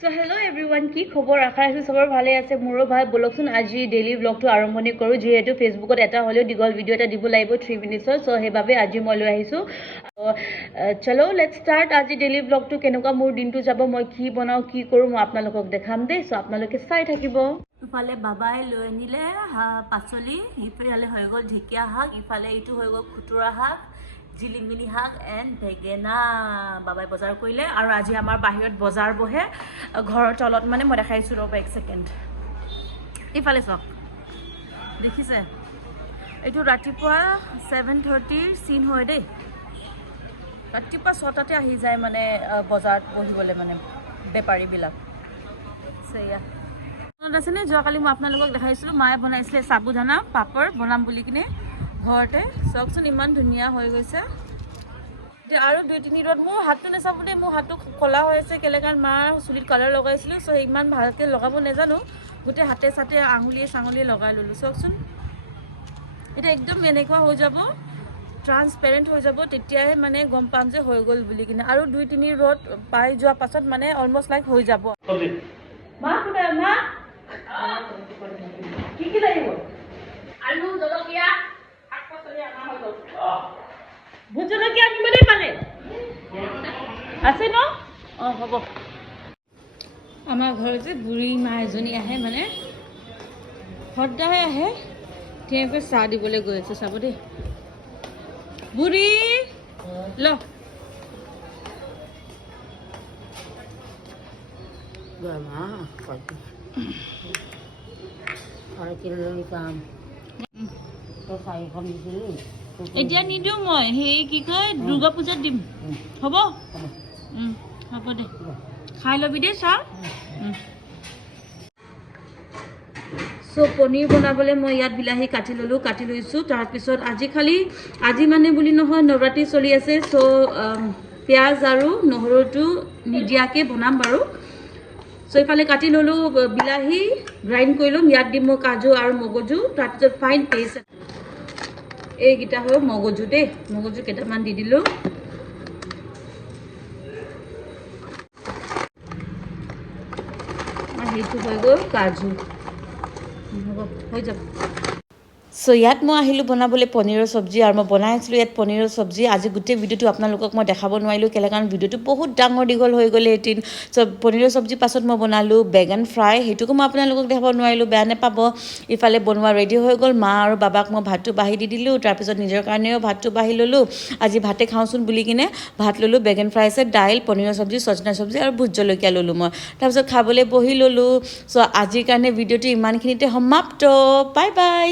So hello everyone, কি খবৰ? আশা ৰাখিছো সবৰ ভালে আছে। মোৰো ভাল। বলকচোন আজি ডেইলি ব্লগটো আৰম্ভণি কৰোঁ, যিহেতু ফেচবুকত এটা হ'লেও দীঘল ভিডিঅ' এটা দিব লাগিব 3 মিনিটৰ। চ' সেইবাবে আজি মই লৈ আহিছোঁ। চলো লেটছ ষ্টাৰ্ট। আজি ডেইলি ব্লগটো কেনেকুৱা মোৰ দিনটো যাব, মই কি বনাওঁ কি কৰোঁ মই আপোনালোকক দেখাম দেই। চ' আপোনালোকে চাই থাকিব। ইফালে বাবাই লৈ আনিলে পাচলি, ইফালে হৈ গ'ল ঢেকীয়া শাক, ইফালে এইটো হৈ গ'ল খুতুৰা শাক, জিলিমিলি শাক এণ্ড বেগেনা। বাবাই বজাৰ কৰিলে আৰু আজি আমাৰ বাহিৰত বজাৰ বহে ঘৰৰ তলত, মানে মই দেখাইছোঁ ৰ'ব এক ছেকেণ্ড। ইফালে চাওক, দেখিছে? এইটো ৰাতিপুৱা 7:30 চিন হয় দেই। ৰাতিপুৱা 6টাতে আহি যায় মানে বজাৰত বহিবলৈ, মানে বেপাৰীবিলাক। সেয়া মনত আছেনে? যোৱাকালি মই আপোনালোকক দেখাইছিলোঁ মায়ে বনাইছিলে সাবুদানা পাপৰ বনাম বুলি কিনে ঘৰতে। চাওকচোন ইমান ধুনীয়া হৈ গৈছে। আৰু 2-3 ৰ'দ মোৰ হাতটো নাচাব দেই, মোৰ হাতটো ক'লা হৈ আছে কেলে, কাৰণ মাৰ চুলিত কালাৰ লগাইছিলোঁ। চ' ইমান ভালকৈ লগাব নাজানো, গোটেই হাতে চাতে আঙুলিয়ে চাঙুলিয়ে লগাই ল'লোঁ। চাওকচোন এতিয়া একদম এনেকুৱা হৈ যাব, ট্ৰান্সপেৰেণ্ট হৈ যাব, তেতিয়াহে মানে গম পাম যে হৈ গ'ল বুলি কিনে। আৰু 2-3 ৰ'দ পাই যোৱাৰ পাছত মানে অলমষ্ট লাইক হৈ যাব। মা মা কি লাগিব? আলু, জলকীয়া, শাক পাচলি অনা হৈ গ'ল। ভোট জলকীয়া আনিবলৈ পালে আছে ন? অঁ হ'ব। আমাৰ ঘৰত যে বুঢ়ী মা এজনী আহে, মানে সদায় আহে, তেওঁকে চাহ দিবলৈ গৈ আছে। চাব দেই, বুঢ়ী ল এতিয়া নিদিওঁ মই, সেই কি কয় দুৰ্গা পূজাত দিম। হ'ব হ'ব দে, খাই ল'বি দেই চাহ। চ' পনীৰ বনাবলৈ মই ইয়াত বিলাহী কাটি ল'লোঁ, কাটি লৈছোঁ। তাৰপিছত আজি মানে বুলি নহয়, নৱৰাত্ৰি চলি আছে। চ' পিঁয়াজ আৰু নহৰুটো নিদিয়াকৈ বনাম বাৰু। চ' এইফালে কাটি ল'লোঁ বিলাহী, গ্ৰাইণ্ড কৰি ল'ম। ইয়াত দিম মই কাজু আৰু মগজু, তাৰপিছত ফাইন পেষ্ট। এইকেইটা হ'ল মগজু দেই, মগজু কেইটামান দি দিলোঁ। আৰু সেইটো হৈ গ'ল কাজু। হ'ব, হৈ যাব। চ' ইয়াত মই আহিলোঁ বনাবলৈ পনীৰৰ চব্জি, আৰু মই বনাই আছিলোঁ ইয়াত পনীৰৰ চব্জি। আজি গোটেই ভিডিঅ'টো আপোনালোকক মই দেখাব নোৱাৰিলোঁ কেলৈ, কাৰণ ভিডিঅ'টো বহুত ডাঙৰ দীঘল হৈ গ'লে এদিন। চ' পনীৰৰ চব্জিৰ পাছত মই বনালোঁ বেগন ফ্ৰাই, সেইটোকো মই আপোনালোকক দেখাব নোৱাৰিলোঁ, বেয়া নাপাব। ইফালে বনোৱা ৰেডি হৈ গ'ল। মা আৰু বাবাক মই ভাতটো বাঢ়ি দি দিলোঁ, তাৰপিছত নিজৰ কাৰণেও ভাতটো বাঢ়ি ল'লোঁ। আজি ভাতে খাওঁচোন বুলি কিনে ভাত ল'লোঁ, বেগন ফ্ৰাই আছে, দাইল, পনীৰৰ চব্জি, চজনা চব্জি আৰু ভোট জলকীয়া ল'লোঁ মই। তাৰপিছত খাবলৈ বহি ল'লোঁ। চ' আজিৰ কাৰণে ভিডিঅ'টো ইমানখিনিতে সমাপ্ত। Bye bye.